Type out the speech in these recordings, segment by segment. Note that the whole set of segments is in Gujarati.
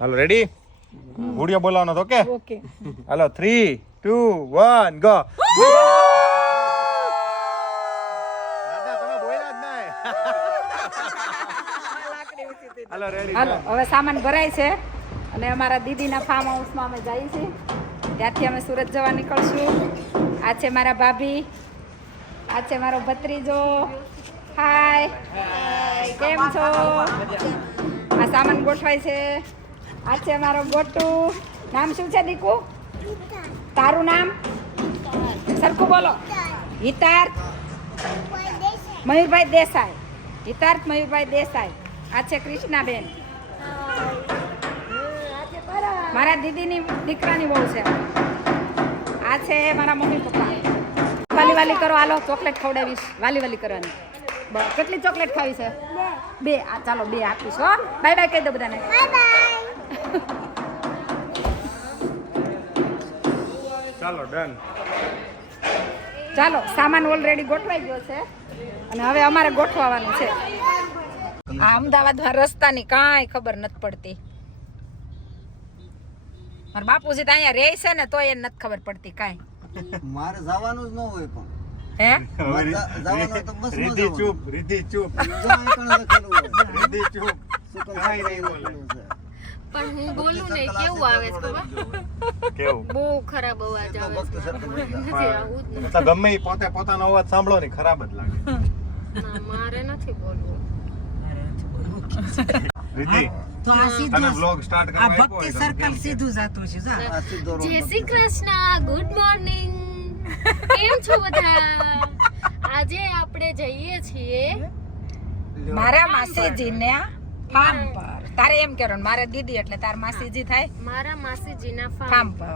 હાલો રેડી ગુડિયો બોલાવવાનો તો ઓકે ઓકે. હાલો થ્રી ટુ વન ગો હાલો હાલો હવે સામાન ભરાય છે અને અમારા દીદીના ફાર્મ હાઉસમાં અમે જઈએ છીએ. ત્યાંથી અમે સુરત જવા નીકળશું. આ છે મારા ભાભી. આ છે મારો ભત્રીજો. હાય કેમ છો? આ સામાન ગોઠવાય છે. આ છે મારો ગોટુ. નામ શું છે દીકુ? તારું નામ? સરખું બોલો. હિતાર્થ. મયુરભાઈ દેસાઈ. હિતાર્થ મયુરભાઈ દેસાઈ. આ છે કૃષ્ણાબેન. મારા દીદીની દીકરાની બહુ છે. આ છે મારા મમ્મી પપ્પા. વાલી વાલી કરો હાલો ચોકલેટ ખવડાવીશ. વાલી વાલી કરવાની. કેટલી ચોકલેટ ખાવી છે? બે. આ ચાલો બે આપીશ હો. બાય બાય કહી દો બધાને. ચાલો ડન ચાલો સામાન ઓલરેડી ગોઠવાઈ ગયો છે. અને હવે અમારે ગોઠવવાનું છે. આ અમદાવાદમાં રસ્તાની કાંઈ ખબર નથી પડતી. મારા બાપુજી તો અહીંયા રહે છે ને તો એ નથી ખબર પડતી કાંઈ. મારે જવાનું જ ન હોય પણ. હે? જવાનું તો રીધી ચૂપ રીધી ચૂપ. રીધી ચૂપ. કાંઈ નહીં બોલે. પણ હું બોલું ને કેવું આવે છે ખબર? કેવું? બહુ ખરાબ અવાજ આવે. છે. આવું ગમે ઈ પોતે પોતાનો અવાજ સાંભળો ને ખરાબ જ લાગે. ના મારે નથી બોલવું. રીધી તો આ સીધું બ્લોગ સ્ટાર્ટ કરવા આ ભક્તિ સર્કલ સીધું જાતું છે જા આ. સીધો રોડ જય શ્રી કૃષ્ણ ગુડ મોર્નિંગ કેમ છો બધા? આજે આપણે જઈએ છીએ મારા માસીજીને ફાર્મ પર. તારે એમ કેરો મારે દીદી એટલે તાર માસીજી થાય. મારા માસીજીના ફાર્મ પર.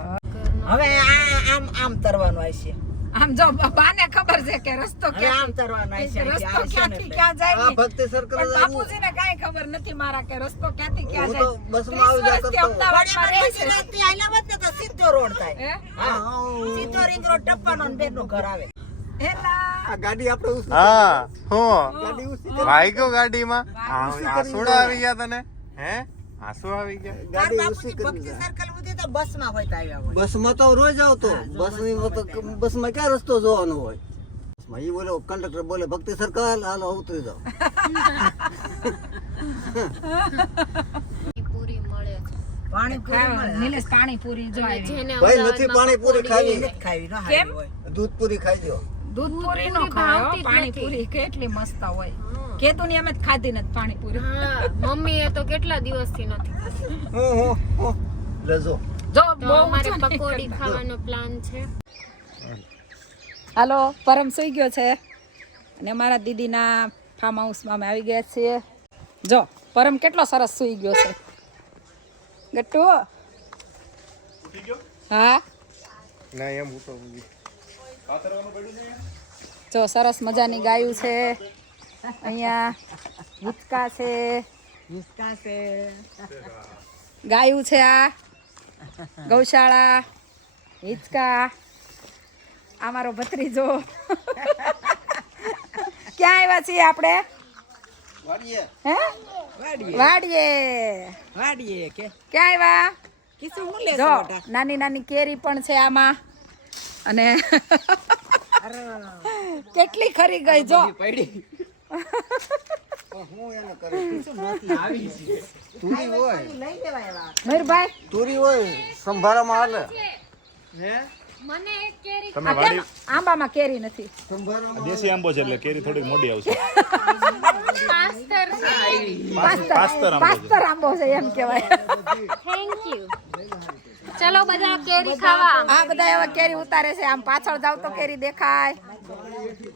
હવે આ આમ આમ તરવાનું આવશે આમ જો બાને ખબર છે કે રસ્તો ક્યાં આમ તરવાનું આવશે રસ્તો ક્યાંથી ક્યાં જાય આ ભક્તિ સર્કલ પણ બાપુજીને કાઈ ખબર નથી મારા કે રસ્તો ક્યાંથી ક્યાં જાય તો બસમાં આવી જા તો. અમદાવાદમાં રહે છે. નથી, આયલા હોત ને તો સીધો રોડ થાય. હે? સીધો રિંગ રોડ ટપ્પાનો ને બેનનું ઘર આવે. આ ગાડી આપણે હા હું? ગાડી ઉસી વાગ્યો ગાડીમાં? આ- આંસુડા આવી ગયા તને? હે? આંસુ આવી ગયા. ગાડી ઉસી કરી ભક્તિ સર્કલ સુધી તો બસમાં હોય તો આવ્યા હોય. બસમાં તો રોજ આવતો. બસની તો બસમાં ક્યાં રસ્તો જોવાનો હોય? બસમાં ઈ બોલે કંડક્ટર બોલે ભક્તિ સર્કલ હાલો ઉતરી જાઓ. પૂરી મળે પાણી પૂરી હા, મળે. નિલેશ પાણીપુરી જો આવી. જેને ભાઈ નથી અમદાવાદમાં પાણીપુરી પકોડી ખાવી. હોય. નથી ખાવી ન કેમ? હારી હોય. દૂધ પૂરી ખાઈ દો દૂધપુરી નો દૂધપુરી ખાયો પાણીપુરી કેટલી મસ્ત હોય. કેતુની અમે ખાધી નથી પાણીપુરી. હા એ તો કેટલા દિવસથી નથી ખાધી. હું હું હું. લેજો જો. બહુ અમારે પકોડી ખાવાનો પ્લાન છે. હાલો પરમ સુઈ ગયો છે. અને મારા દીદીના ફાર્મ હાઉસમાં અમે આવી ગયા છીએ. જો પરમ કેટલો સરસ સુઈ ગયો છે. ગટ્ટુ? હા? ના એમ હું તો જો સરસ મજાની ગાયું છે. અહીંયા હિંચકા છે. ગુટકા છે. ગાયું છે આ. ગૌશાળા હિંચકા. આ મારો ભત્રીજો. ક્યાં આવ્યા છીએ આપણે? નાની નાની કેરી પણ છે આમાં. અને કેટલી ખરી ગઈ જો. પડી. હું એને કરું? નથી આવી છે? તુરી હોય. સંભારામાં હાલે. તમે આંબામાં કેરી નથી. સંભારામાં દેશી આંબો છે એટલે કેરી થોડી મોડી આવશે. પાસ્તર પાસ્તર. પાસ્તર આંબો છે. એમ કહેવાય. થેન્ક યુ ચલો બધા કેરી ખાવા. આ બધા એવા કેરી ઉતારે છે. આમ પાછળ જાવ તો કેરી દેખાય.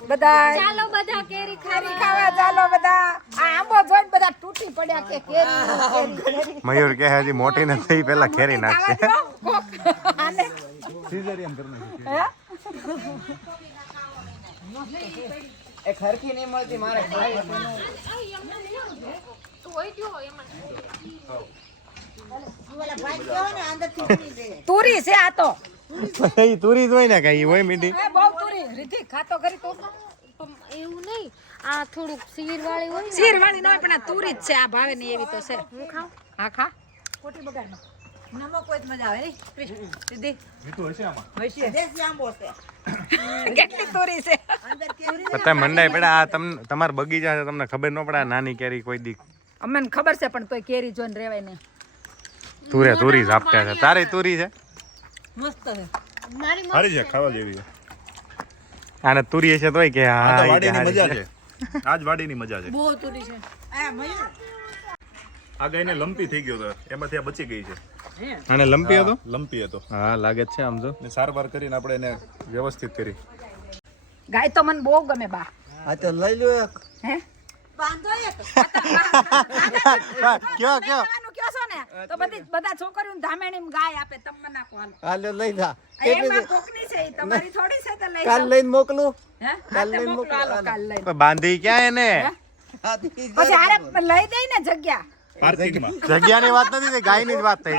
બધા ચાલો બધા કેરી કેરી ખાવા ખાવા ચાલો બધા. આ આંબો જોઈને બધા તૂટી પડ્યા કે કેરી કેરી, કેરી. મયુર કે હજી મોટી ન થઈ પહેલા ખેરી નાખશે આને કોક. હે? એ ખરખી નહીં મળતી મારે ખાઈ તુરી છે આ તો. એ તુરી જ હોય ને કઈ હોય મીઠી? એ બહુ તુરી. રીતિ ખાતો કરી તો. એવું નહીં. આ થોડુંક શીર વાળી હોય ને શીર વાળી ન હોય પણ આ તુરી જ છે આ ભાવે ની એવી તો છે. હું ખાઉં? હા ખા. કોટી બગાડ નમક મજા આવે હશે આમાં? કેટલી તોરી છે? મંડાઈ પડે આ તમને તમારા બગીચા છે તમને ખબર ન પડે આ નાની કેરી કોઈ દી. અમને ખબર છે પણ તોય કેરી જોઈને રેવાય નહીં. તુરે તુરી ઝાપટા છે. તારે તુરી છે? મસ્ત છે. મારી સારી છે ખાવા જેવી આને તુરી હશે તોય કે આ હા વાડીની મજા છે. આજ વાડીની મજા છે. બહુ તુરી છે. આ ગાયને લંપી થઈ ગયો હતો એમાંથી આ બચી ગઈ છે. અને લંપી હતો? લંપી હતો. હા લાગે છે આમ જો. ને સારવાર કરીને આપણે એને વ્યવસ્થિત કરી. ગાય તો મને બહુ ગમે બા. આ તો લઈ લો એક. હે? કયો કયો કયો? ને તો બધી બધા છોકરીઓ ધામેણી ગાય આપે તમને નાખો હાલ. હાલ લઈ જા. એમાં કોકની છે તમારી થોડી છે તો લઈ કાલ લઈને મોકલું? હે? કાલ લઈને મોકલો. હાલો કાલ લઈને. બાંધી ક્યાં એને? પછી આરે લઈ દઈ ને જગ્યા. પાર્કિંગમાં. જગ્યાની વાત નથી થઈ ગાયની જ વાત થઈ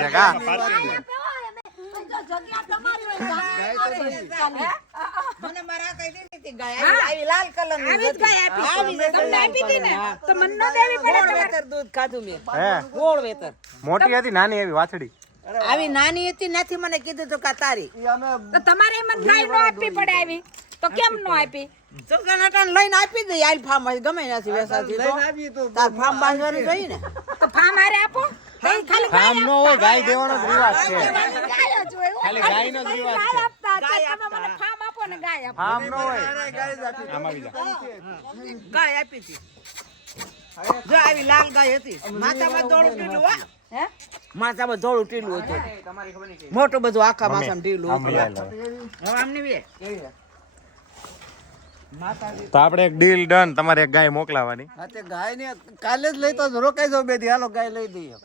છે કા આવી જ ગાય આપી. તમને આપી હતી ને? તો મને ન દેવી પડે તમારે. દૂધ ખાધું મેં. ગોળ વેતર. મોટી હતી નાની એવી વાછડી. આવી નાની હતી નથી મને કીધું તો કા તારી. તો તમારે મને ગાય ન આપવી પડે આવી. તો કેમ ન આપી ચુકા નટાને લઈને આપી દઈ આલ ફાર્મ ગમે નથી વેસાતી તો. તાર ફાર્મ બાંધવાનું જોઈએ ને. તો ફાર્મ હારે આપો. આમ ન હોય ગાય દેવાનો જ રિવાજ છે. ગાય જ હોય. ખાલી ગાયનો જ રિવાજ છે. આપતા છે. તમે મને ફાર્મ આપો ને ગાય આપો. આમ ન હોય. આમ આવી જા ગાય આપી હતી. જો આવી લાલ ગાય હતી. માથામાં ધોળું ટીલું હા. હે? માથામાં ધોળું ટીલું હતું. મોટું બધું આખા માથામાં ઢીલું હતું. લઈ લો. હવે આમની વે તો આપણે એક ડીલ ડન તમારે એક ગાય મોકલાવાની. ગાય ને કાલે જ લઈ તો રોકાઈ જાવ બે દી. હાલો ગાય લઈ દઈએ.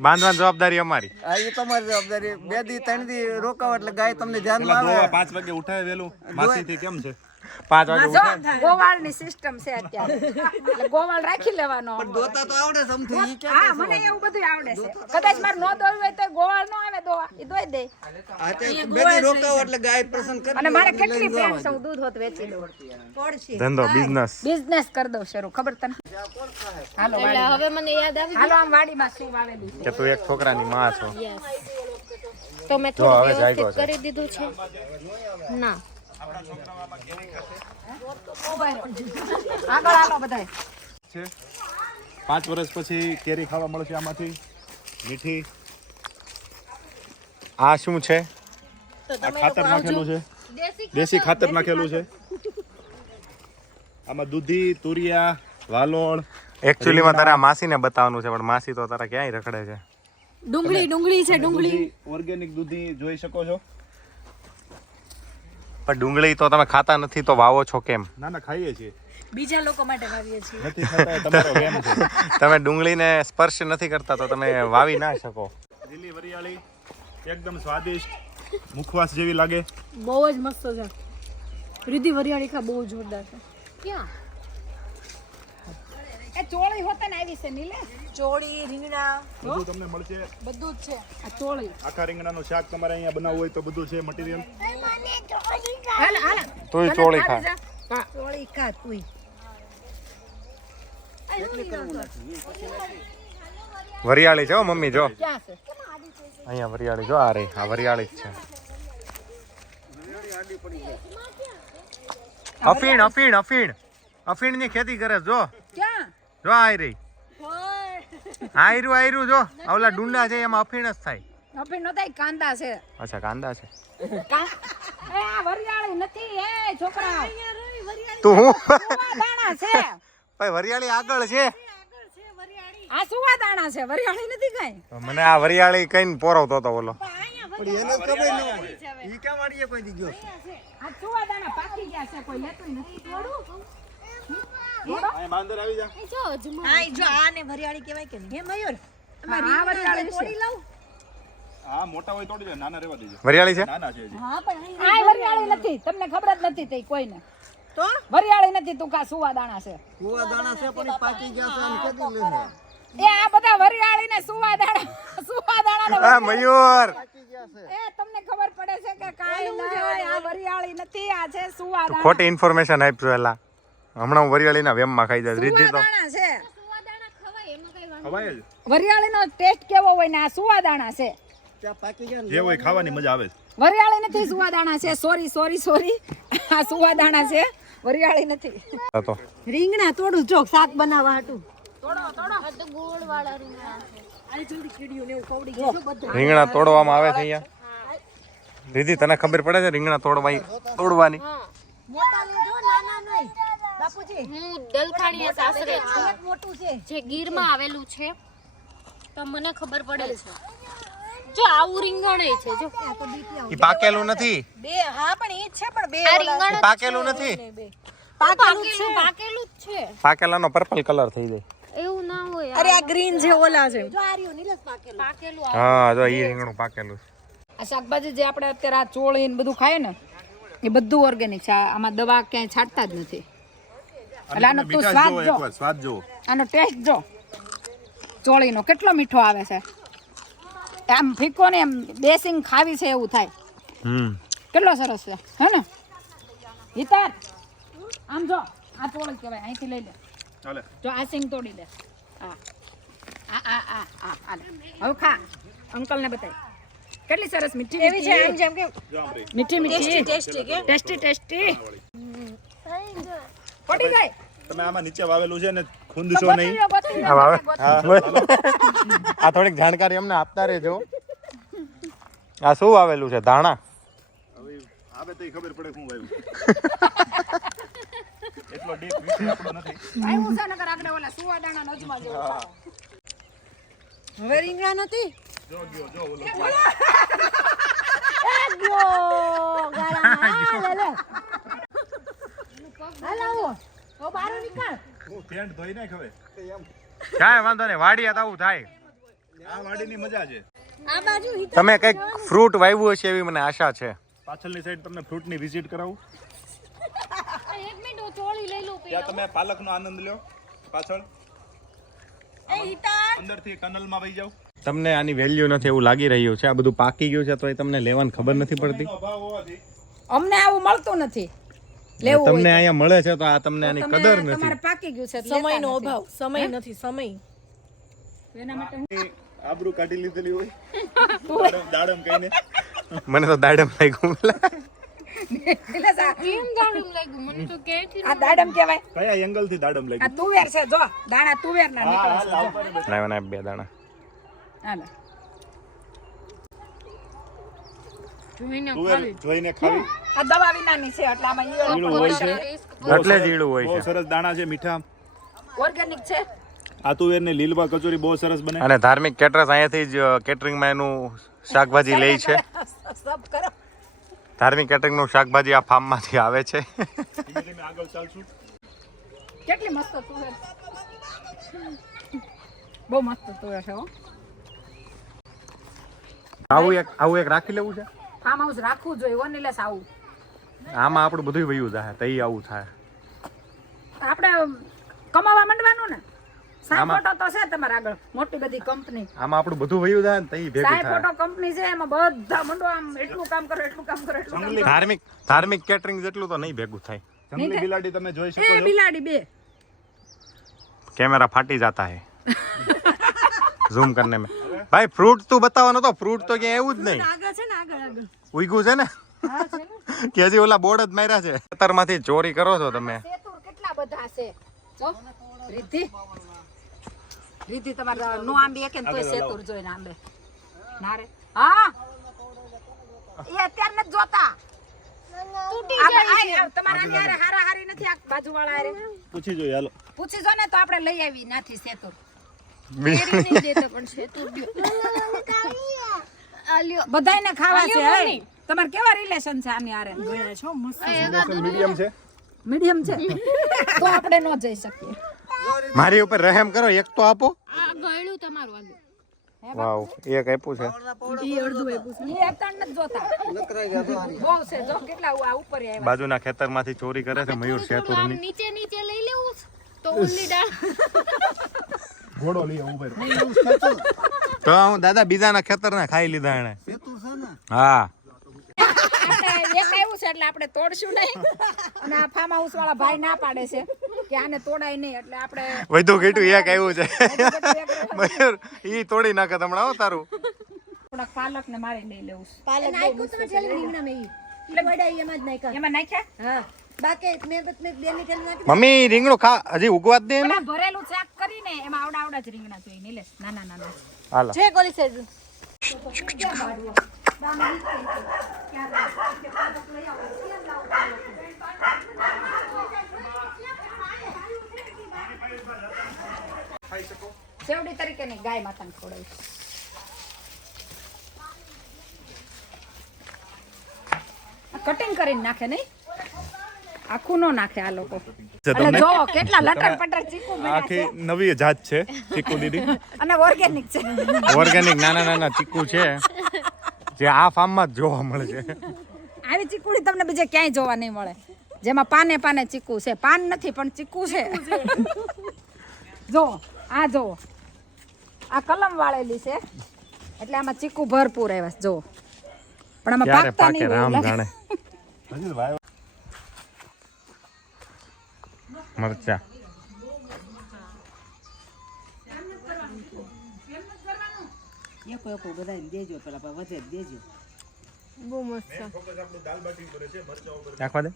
બાંધવાની જવાબદારી અમારી. હા એ તમારી જવાબદારી. બે દી ત્રણ દી રોકાવ એટલે ગાય તમને ધ્યાન ધ્યાનમાં આવે. પાંચ વાગે ઉઠાવે વેલું માસીથી કેમ છે? પાંચ વાગે ગોવાળની. સિસ્ટમ છે અત્યારે. એટલે ગોવાળ રાખી લેવાનો દોતા તો આવડે સમથી ઈ હા મને એવું બધું આવડે છે. કદાચ મારે નો દોડવું હોય તો ગોવાળ નો આવે દોવા એ દોઈ દે. હા તે બે રોકાવ એટલે ગાય પ્રસન્ન કરી અને મારે કેટલી ભેંસ છે હું દૂધ હોત વેચી દઉં. ધંધો બિઝનેસ બિઝનેસ કરી દઉં શરૂ ખબર તને? હાલો એટલે હવે મને યાદ આવી હાલો આમ વાડીમાં શું વાવેલી છે? કે તું એક છોકરાની માં છો. તો મેં થોડું વ્યવસ્થિત કરી દીધું છે. ના. આગળ હાલો બધાય. છે? પાંચ વર્ષ પછી કેરી ખાવા મળશે આમાંથી? મીઠી? આ શું છે? આ ખાતર નાખેલું છે? દેશી ખાતર. નાખેલું છે? આમાં દૂધી તુરિયા વાલોળ એકચ્યુઅલી માં તારા માસીને બતાવવાનું છે પણ માસી તો તારા ક્યાંય રખડે છે. ડુંગળી ડુંગળી છે ડુંગળી. ઓર્ગેનિક દૂધી જોઈ શકો છો? પણ ડુંગળી તો તમે ખાતા નથી તો વાવો છો કેમ? ના ના ખાઈએ છીએ. બીજા લોકો માટે વાવીએ છીએ. નથી ખાતા તમારો વેમ છે. તમે ડુંગળીને સ્પર્શ નથી કરતા તો તમે વાવી ના શકો. લીલી વરિયાળી એકદમ સ્વાદિષ્ટ મુખવાસ જેવી લાગે. બહુ જ મસ્ત છે. રીધી વરિયાળી ખા બહુ જોરદાર છે. ક્યાં? એ ચોળી હોતે ને આવી છે નીલે. ચોળી રીંગણા. બધું તમને મળશે? બધું જ છે. આ ચોળી. આખા રીંગણાનું શાક તમારે અહીંયા બનાવવું હોય તો બધું છે મટીરિયલ હાલ હાલ. તુંય ચોળી ખા. ચોળી ખા તુંય. વરિયાળી છે હો મમ્મી જો. અહીંયા વરિયાળી જો આ રે આ વરિયાળી જ છે. અફીણ અફીણ અફીણ અફીણ. ની ખેતી કરે જો. જો આઈ રહી આયરું આયરું જો. ઓલા ડુંડા છે એમાં અફીણ જ થાય. અફીણ નો થાય કાંદા છે. અચ્છા કાંદા છે. એ આ વરિયાળી નથી એ છોકરા. તું હું? દાણા છે. ભાઈ વરિયાળી આગળ છે. આ સુવા દાણા છે વરિયાળી નથી કાંઈ? મને આ વરિયાળી કઈ પોરવતો હતો બોલો પણ એને ખબર ન હોય. ઈ ક્યાં વાડીએ કોઈ દી ગયો આ સુવા દાણા પાકી ગયા છે કોઈ લેતું નથી. અહીંયા બાંદર આવી જા. જો અજમા જો આને વરિયાળી કહેવાય કે નહીં. હે મયુર આ વરિયાળી છે. હા મોટા હોય તોડી દે નાના રહેવા દેજો. વરિયાળી છે? નાના છે હજી. આ વરિયાળી નથી. તમને ખબર જ નથી તે કોઈને. તો? વરિયાળી નથી તું કા સુવા દાણા છે? કુવા દાણા છે પણ પાકી ગયા છે અને કેદી લેશે એ આ બધા વરિયાળી ને સુવા દાણા સુવા દાણા ને હા મયુર. એ તમને ખબર પડે છે કે કાઈ નહીં આ વરિયાળી નથી આ છે સુવા દાણા ખોટી ઇન્ફોર્મેશન આપજો એલા. હમણાં હું વરિયાળીના વેમમાં ખાઈ જાય રીધી તો દાણા છે. સુવાદાણા ખવાય એમાં કઈ ખવાય જ. વરિયાળીનો ટેસ્ટ કેવો હોય ને આ સુવાદાણા છે. જે હોય ખાવાની મજા આવે વરિયાળી નથી સુવાદાણા છે. સોરી સોરી સોરી આ સુવાદાણા છે. વરિયાળી નથી. તો. રીંગણા તોડું જો શાક બનાવવા હાટું. રીંગણા રીંગણા તોડવામાં આવે છે અહીંયા. દીદી તને ખબર પડે છે રીંગણા તોડવા તોડવાની? મોટા લેજો નાના નહીં. બાપુજી હું દલખાણીયા સાસરે છું. મોટું છે. જે ગીરમાં આવેલું છે તો મને ખબર પડે છે. જો આવું રીંગણ છે જો. ઈ પાકેલું નથી? બે હા પણ એ જ છે પણ બે આ રીંગણ પાકેલું નથી? પાકેલું છે. પાકેલું જ છે. પાકેલાનો પર્પલ કલર થઈ જાય. એવું ના હોય અરે આ ગ્રીન છે ઓલા છે. જો આ રહ્યું નીરજ પાકેલું. પાકેલું હા જો ઈ રીંગણું પાકેલું આ શાકભાજી જે આપણે અત્યારે આ ચોળી ને બધું ખાય ને એ બધું ઓર્ગેનિક છે. આમાં દવા ક્યાંય છાંટતા જ નથી. એટલે આનો તું સ્વાદ જો. એકવાર સ્વાદ જો આનો ટેસ્ટ જો. ચોળીનો કેટલો મીઠો આવે છે? આમ ફીકો ને એમ બેસીને ખાવી છે એવું થાય. હમ. કેટલો સરસ છે હે ને? હિતાર આમ જો આ ચોળી કહેવાય અહીંથી લઈ લે. ચાલે. જો આ સિંગ તોડી લે હા. આ આ આ આ આ હવે ખા અંકલ ને બતાય. કેટલી સરસ મીઠી એવી છે આમ જેમ કે મીઠી મીઠી. ટેસ્ટી કે? Tasty tasty. પડી જાય. તમે આમાં નીચે વાવેલું છે ને ખૂંદશો નહીં. લો, લો, આ વાવે? આ થોડીક જાણકારી અમને આપતા રહેજો. આ શું વાવેલું છે? ધાણા? આવે તો ખબર પડે શું વાવ્યું. એટલો ડીપ વિષય આપણો નથી. આવ્યું છે નકર આપણે ઓલા સુવાદાણા નજમાં જેવો હવે રીંગણા નથી? જો ગયો જો ઓલો. હું પેન્ટ ધોઈ નાખ હવે. કાંઈ વાંધો નહીં વાડીએ તો આવું થાય. આ વાડીની મજા છે. આ બાજુ તમે કંઈક ફ્રૂટ વાવ્યું હશે એવી મને આશા છે. પાછળની સાઈડ તમને ફ્રૂટની વિઝિટ કરાવું. એક મિનિટ હું ચોળી લઈ લઉં ત્યાં તમે પાલકનો આનંદ લ્યો. પાછળ. અંદરથી ટનલમાં વહી જાવ તમને આની વેલ્યુ નથી એવું લાગી રહ્યું છે. આ બધું પાકી ગયું છે તો એ તમને લેવાની ખબર નથી પડતી. અમને આવું મળતું નથી. લેવું તમને અહીંયા મળે છે તો આ તમને આની કદર નથી. તમારે પાકી ગયું છે સમયનો અભાવ સમય નથી સમય. એના માટે આબરૂ કાઢી લીધેલી હોય. દાડમ- કહીને. મને તો દાડમ લાગ્યું. બે દાણા હાલે. જોઈને તુવેર જોઈને ખાવી આ દવા વિનાની છે એટલે આમાં ઈળું હોય. છે એટલે જ ઈળું હોય બહુ સરસ દાણા છે મીઠા. ઓર્ગેનિક છે? ને લીલવા કચોરી બહુ સરસ બને. અને ધાર્મિક કેટરર્સ અહીંયાથી જ કેટરિંગમાં એનું શાકભાજી લે છે. ધાર્મિક કેટરિંગ કેટરિંગનું શાકભાજી આ ફાર્મમાંથી આવે છે. ધીમે ધીમે આગળ ચાલશું. કેટલી મસ્ત તુવેર બહુ મસ્ત તુવેર છે આવું એક આવું એક રાખી લેવું છે? ફાર્મ હાઉસ રાખવું જોઈએ વનલેસ આવું આમાં આપણું બધું વયું જાય તઈ આવું થાય. આપણે કમાવા માંડવાનું ને? સાહેબ તો છે તમારા આગળ મોટી બધી કંપની આમાં આપણું બધું વયું જાય ને તઈ ભેગું થાય. ફોટો કંપની છે એમાં બધા મંડો આમ એટલું કામ કરો એટલું કામ કરો એટલું ધાર્મિક ધાર્મિક કેટરિંગ જેટલું તો નહીં ભેગું થાય. જંગલી બિલાડી તમે જોઈ શકો છો. બિલાડી બે. કેમેરા ફાટી જતા હે. ઝૂમ કરને મે. ભાઈ ફ્રૂટ તું બતાવવાનો તો ફ્રૂટ તો કે એવું જ નહીં. આગળ છે ને? આગળ આગળ ઉઈગું છે ને. કે હજી ઓલા બોર્ડ જ માર્યા છે. ખેતરમાંથી ચોરી કરો છો તમે. કેટલા બધા છે? જો રીધિ રીધિ તમારે નો આંબે એક તો સેતુર જોઈને આંબે. ના રે હા. એ અત્યાર નથી જોતા. તૂટી જાય આ- તમારા આની હારે હારા હારી નથી આ બાજુવાળા હારે પૂછી જો હાલો. પૂછી જો ને તો આપણે લઈ આવી નાથી સેતુર કેરી નહીં દેતા પણ સેતુર બધાયને ખાવા છે હે. તમારે કેવા રિલેશન છે છો મસ્ત મીડિયમ છે. મીડિયમ છે? તો આપણે ન જઈ શકીએ. મારી ઉપર રહેમ કરો એક તો આપો. આ ગળ્યું તમારું આગળ વાવ એક આપ્યું છે. એ અત્યાર નથી જોતા. નકરાઈ ગયા બહુ છે. જો કેટલા આ ઉપર આવ્યા બાજુના ખેતરમાંથી ચોરી કરે છે મયુર શેતુરની નીચે નીચે લઈ લેવું તો ઓલી ડાળ. ઘોડો લઈ આવું ભાઈ. તો હું દાદા બીજાના ખેતરના ખાઈ લીધા એને હા. આપણે છે એટલે આપણે તોડશું નહીં. અને આ ફાર્મ હાઉસ વાળા ભાઈ ના પાડે છે કે આને તોડાય નહીં એટલે આપણે વધુ ઘેટું એક આવ્યું છે. મયુર ઈ તોડી નાખે હમણાં હો તારું. થોડાક પાલક ને મારી લઈ લેવું પાલક નાખ્યું તમે જેલ રીંગણા મેં એટલે વડા એમાં જ નાખ્યા. એમાં નાખ્યા? હા. બાકી મેં મેં બે નીકળ નાખી મમ્મી રીંગણું ખા હજી ઉગવા દે ને ભરેલું શાક કરીને એમાં આવડા આવડા જ રીંગણા જોઈએ લે. નાના નાના હાલો. છે કોલી સાઈડ સેવડી તરીકેની ગાય માતાને ખવડાવીશ કટિંગ કરીને નાખે નહીં? આખું નો નાખે આ લોકો. એટલે જો કેટલા લટર પટર ચીકુ આખી છે. નવી જાત છે ચીકુ દીદી. અને ઓર્ગેનિક છે. ઓર્ગેનિક નાના નાના ચીકુ છે જે આ ફાર્મમાં જ જોવા મળે છે. આવી ચીકુડી તમને બીજે ક્યાંય જોવા નહીં મળે. જેમાં પાને પાને ચીકુ છે. પાન નથી પણ ચીકુ છે. જો આ જો. આ કલમ વાળેલી છે. એટલે આમાં ચીકુ ભરપૂર આવ્યા જો. પણ આમાં પાકતા નહીં રામ જાણે. મરચા. એકો એકો બધાને દેજો પેલા વધે દેજો. બહુ મસ્ત છે. દે.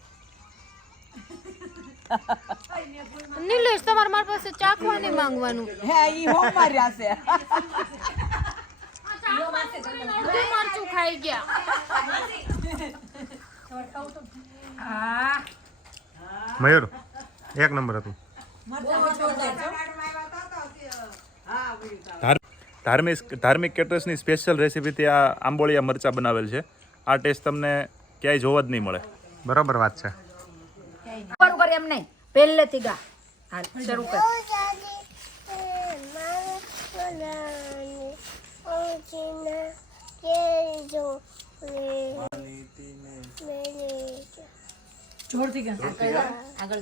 નિલેશ તમારે મારી પાસે ચાખવા નહીં માંગવાનું? હે ઈ હો માર્યા છે બધું મરચું ખાઈ ગયા. મયુર. એક નંબર હતું. ધાર્મિક ધાર્મિક કેટર્સની સ્પેશિયલ રેસીપીથી આ આંબોળિયા મરચા બનાવેલ છે. આ ટેસ્ટ તમને ક્યાંય જોવા જ નહીં મળે. બરાબર વાત છે. એમ નહીં. પહેલેથી ગા. હાલ શરૂ કર. આગળ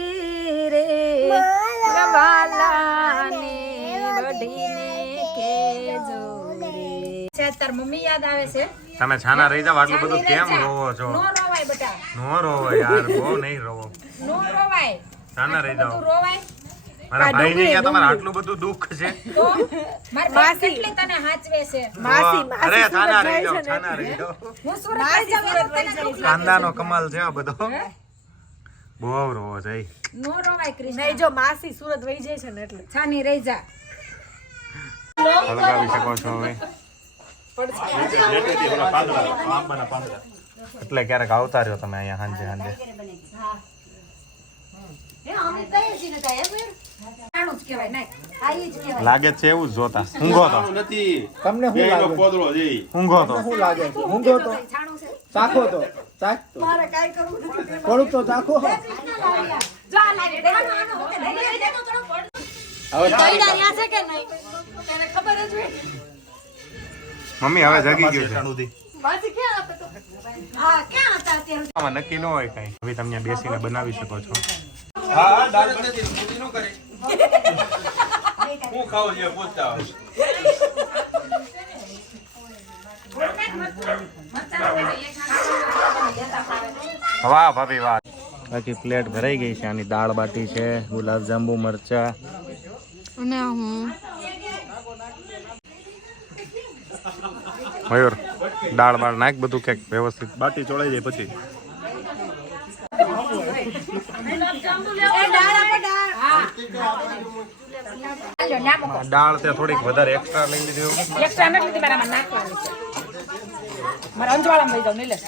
તાર મમ્મી યાદ આવે છે? તમે છાના રહી જાવ આટલું બધું કેમ રોવો છો? નો રોવાય બેટા. નો રોવાય યાર બહુ નહીં રોવો. નો રોવાય. છાના રહી જાવ રોવાય? મારા ભાઈ ને અહીંયા તમારે આટલું બધું દુઃખ છે? તો મારી માસી. કેટલી તને હાચવે છે? તો- અરે છાના રહી જાવ છાના રહી જાવ હું સુરત વઈ જાવ તને દુઃખ લાગે. કાંદાનો કમાલ છે આ બધો. બહુ રોવો છે. નો રોવાય કૃષ્ણ. નહીં જો માસી સુરત વહી જાય છે ને એટલે. છાની રહી જા. હળગાવી શકો છો હવે. એટલે ક્યારેક આવતા રહ્યો તમે અહીંયા હાંજે જ નહીં લાગે છે એવું જ જોતા. ઊંઘો તો. તમને શું લાગે? ઊંઘો તો. શું લાગે? ઊંઘો તો? ચાખો તો. ચાખ તો. થોડુંક તો ચાખો. જો લાગે. હવે છે કે નહીં? મમ્મી હવે જગી ગયું છે. બાજી ક્યાં આપે તો? આમાં નક્કી ન હોય કઈ. હવે તમે બેસીને બનાવી શકો છો. વાહ ભાભી વાહ. બાકી પ્લેટ ભરાઈ ગઈ છે આની દાળ બાટી છે ગુલાબ જાંબુ મરચા. અને હું. મયુર દાળ બાળ નાખ બધું ક્યાંક વ્યવસ્થિત. બાટી ચોળાઈ જાય પછી. દાળ તે થોડીક વધારે એક્સ્ટ્રા લઈ લીધી એક્સ્ટ્રા નથી લીધી મારામાં નાખવાની મારા અંજવાળામાં લઈ જાઉં નીલેશ.